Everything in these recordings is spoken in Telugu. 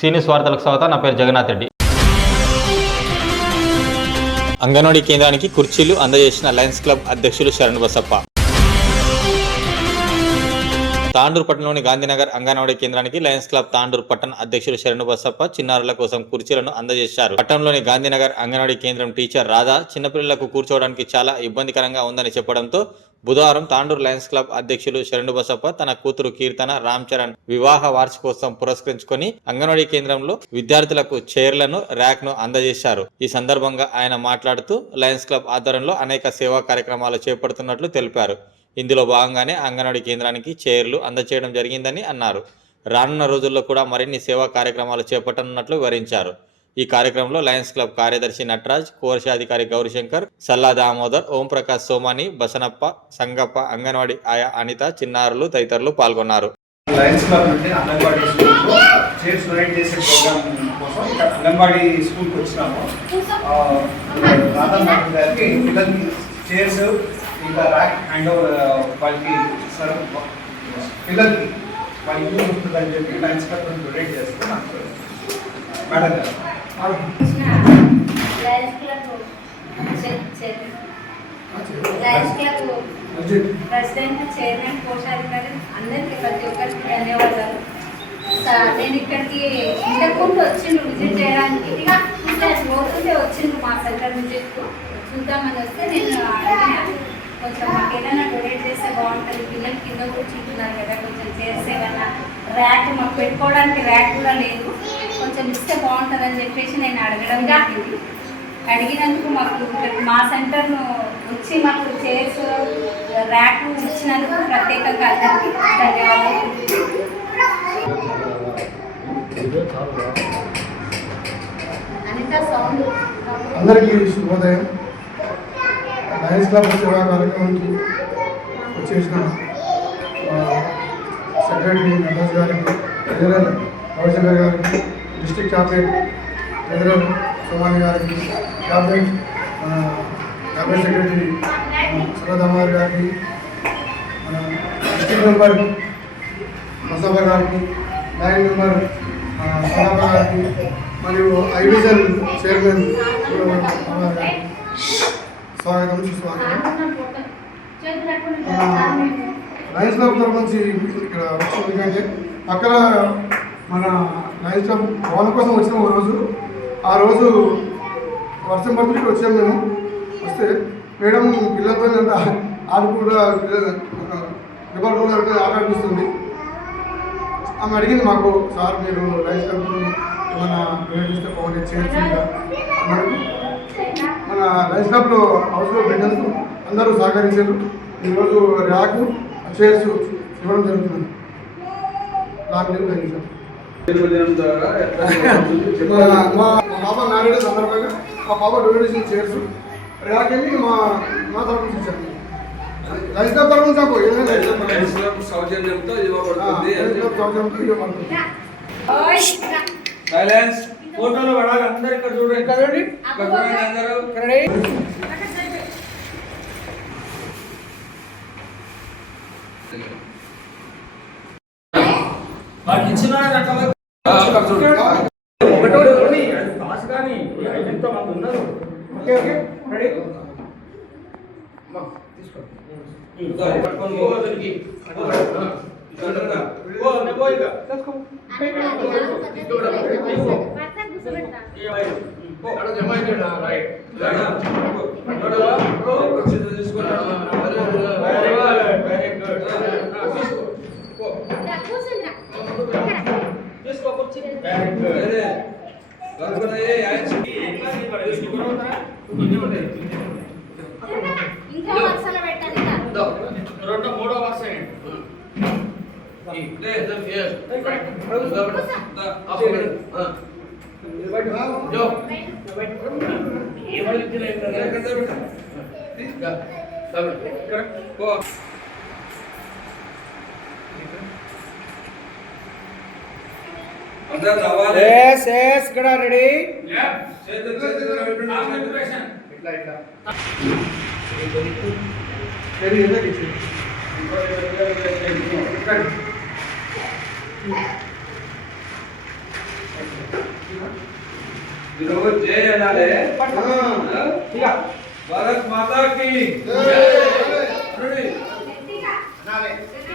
సీనియస్ వార్తలకు స్వాగతం. నా పేరు జగన్నాథ్ రెడ్డి. అంగన్వాడీ కేంద్రానికి కుర్చీలు అందజేసిన లయన్స్ క్లబ్ అధ్యక్షులు శరణ్ బసప్ప. తాండూరు పట్టణంలోని గాంధీనగర్ అంగన్వాడీ కేంద్రానికి లయన్స్ క్లబ్ తాండూరు పట్టణ అధ్యక్షులు శరణ్ బసప్ప చిన్నారుల కోసం కుర్చీలను అందజేశారు. పట్టణంలోని గాంధీనగర్ అంగన్వాడీ కేంద్రం టీచర్ రాధా చిన్నపిల్లలకు కూర్చోవడానికి చాలా ఇబ్బందికరంగా ఉందని చెప్పడంతో బుధవారం తాండూరు లయన్స్ క్లబ్ అధ్యక్షులు శరణు బసప్ప తన కూతురు కీర్తన రామ్ చరణ్ వివాహ వార్షికోత్సవం పురస్కరించుకొని అంగన్వాడీ కేంద్రంలో విద్యార్థులకు చైర్లను ర్యాక్ను అందజేశారు. ఈ సందర్భంగా ఆయన మాట్లాడుతూ లయన్స్ క్లబ్ ఆధ్వర్యంలో అనేక సేవా కార్యక్రమాలు చేపడుతున్నట్లు తెలిపారు. ఇందులో భాగంగానే అంగన్వాడీ కేంద్రానికి చైర్లు అందజేయడం జరిగిందని అన్నారు. రానున్న రోజుల్లో కూడా మరిన్ని సేవా కార్యక్రమాలు చేపట్టనున్నట్లు వివరించారు. ఈ కార్యక్రమంలో లయన్స్ క్లబ్ కార్యదర్శి నటరాజ్ కోర్షాధికారి గౌరీశంకర్ సల్లా దామోదర్ ఓంప్రకాశ్ సోమాని బసనప్ప సంగప్ప అంగన్వాడీ ఆయా అనిత చిన్నారులు తదితరులు పాల్గొన్నారు. లయన్స్ క్లబ్ నుండి అంగన్వాడీ స్కూల్కు చైర్స్ డొనేట్ చేసే ప్రోగ్రామ్ కోసం ఇక్కడ అంగన్వాడీ స్కూల్కి వచ్చినాము. రాధా గారికి పిల్లలకి చైర్స్ ఇంకా ర్యాక్ హ్యాండ్ ఓవర్ వాళ్ళకి సార్ పిల్లలకి వాళ్ళ ఇల్లు ఉంటుందని చెప్పి క్లబ్ నుండి డొనేట్ చేస్తే నాకు మేడం గారు ప్రెసిడెంట్ చైర్మన్ కోశాధికారి అందరికీ ప్రతి ఒక్కరికి ధన్యవాదాలు. నేను ఇక్కడికి ఇంతకుముందు వచ్చిండు విజిట్ చేయడానికి. ఇట్లా పోతుంటే వచ్చిండు మా సెంటర్ విజిట్కు. చూద్దామని వస్తే నేను అడిగినాను కొంచెం మాకు ఏదైనా డొనేట్ చేస్తే బాగుంటుంది. పిల్లలు కింద కూర్చుంటున్నారు కదా కొంచెం చేస్తే కన్నా ర్యాక్ మాకు పెట్టుకోవడానికి ర్యాక్ కూడా లేదు. కొంచెం ఇస్తే బాగుంటుందని చెప్పేసి నేను అడగడం జరిగింది. అడిగినందుకు మాకు మా సెంటర్ను వచ్చి మాకు చైర్స్ ర్యాక్ ఇచ్చినందుకు ప్రత్యేకంగా అందరికీ ధన్యవాదాలు. అనిత సౌండ్. అందరికీ శుభోదయం. లయన్స్ క్లబ్ సేవా కార్యక్రమానికి వచ్చేసిన ఆ, సెక్రటరీ నటరాజ్ గారికి జనరల్ రవిశంకర్ గారికి డిస్ట్రిక్ట్ క్యాబినెట్ జనరల్ సోమాని గారికి క్యాబినెట్ మన క్యాబినెట్ సెక్రటరీ సరదామార్ గారికి మన డిస్ట్రిక్ట్ మెంబర్ ముసాఫా గారికి లైన్ మెంబర్ సలాఫా గారికి మరియు ఐవిజన్ చైర్మన్ అమర్ గారికి స్వాగతం సుస్వాగతం. లయన్స్ క్లబ్ నుంచి ఇక్కడ వచ్చింది పక్కన మన లయన్స్ క్లబ్ భవనం కోసం వచ్చినాం ఒక రోజు. ఆ రోజు వర్షం పడుతుంటే ఇక్కడ వచ్చాము మేము. వస్తే మేడం పిల్లలతో అంత ఆడుకుంటా పిల్లలు కూడా ఆట ఆడిపిస్తుంది. ఆమె అడిగింది మాకు సార్ మీరు లయన్స్ క్లబ్ ఏమైనా చేస్తే బాగుంది చేయొచ్చు లయన్స్ క్లబ్లో హౌస్లో పెట్టేందుకు అందరూ సహకరించారు. ఈరోజు ర్యాకు చైర్స్ ఇవ్వడం జరుగుతుంది. దాని మీద ధన్యవాదాలు. మా పాప మ్యారేజ్ సందర్భంగా మా పాప డొనేషన్ చైర్స్ ర్యాక్ ఏమి మా మా తరఫు నుంచి ఇచ్చారు లయన్స్ క్లబ్ తరఫు నుంచి నాకు ఏదైనా సౌజన్యంతో ఇవ్వబడుతుంది. సైలెన్స్. ఫోటోలు పడాలి అందరు ఇక్కడ చూడండి. ఇక్కడ చూడండి. ఇక్కడ చూడండి. అందరూ వాడికి ఇచ్చిన ఓకే ఓకే. రెడీ? తీసుకో రెండు మూడో వరుస రావాలి ఎస్ ఎస్ ఇక్కడ రెడీ చేతులు చేతులు ఇట్లా ఇట్లా రెడీ ఎదురు ఇక్కడ మీరు జై అనాలే భారత్ మాతా కి.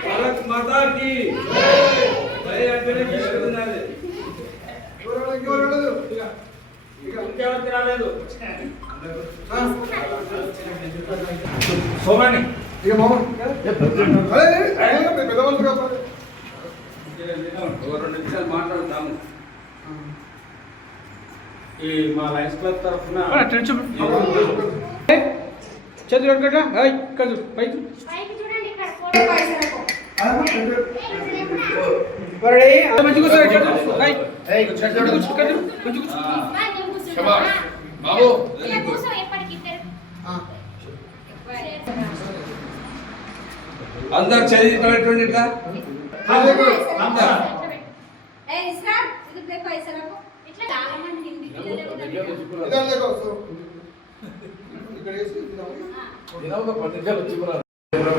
భారత్ మాతా కి. జై. అంటేనే ఇంకెవరికి రాలేదు. సోమాని. ఇక అరే, పెద్దవాళ్ళు రెండు నిమిషాలు మాట్లాడతాము ఈ మా లయన్స్ క్లబ్ తరఫున చేతులు కట్టుకుంటా ఇక్కడ చూడు, పైకి రెడీ మంచి కూర్చో ఇక్కడ చూడు. హై. ఇక్కడ కూర్చో, ఇక్కడ చూడు, మంచి కూర్చో. బాబు అందరు చదివినటువంటి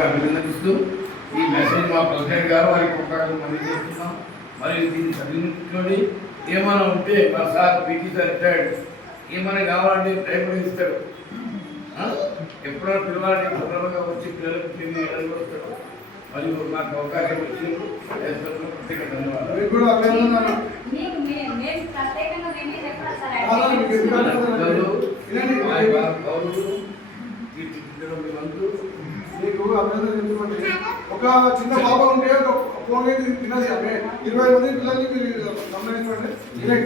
అభినందిస్తూ ఈ మెసేజ్ మా ప్రెసిడెంట్ గారు వారికి ఒకటి మళ్ళీ చేస్తున్నాం. మరియు దీన్ని చదివించుకొని ఏమైనా ఉంటే మా సార్ పీటీ సార్ రిటైర్డ్ ఏమైనా కావాలంటే టైం ఇస్తాడు. ఎప్పుడైనా పిల్లవాడిని వచ్చి పిల్లలకి కూడా వస్తాడు మరియు మాకు అవకాశం ఇచ్చినందుకు ప్రత్యేక ధన్యవాదాలు. మీకు అభినందనలు చెప్తున్నామండి. ఒక చిన్న పాప ఉంటే ఒక ఫోన్ తిన్నది ఆమె ఇరవై మంది పిల్లల్ని మీరు గమనించండి.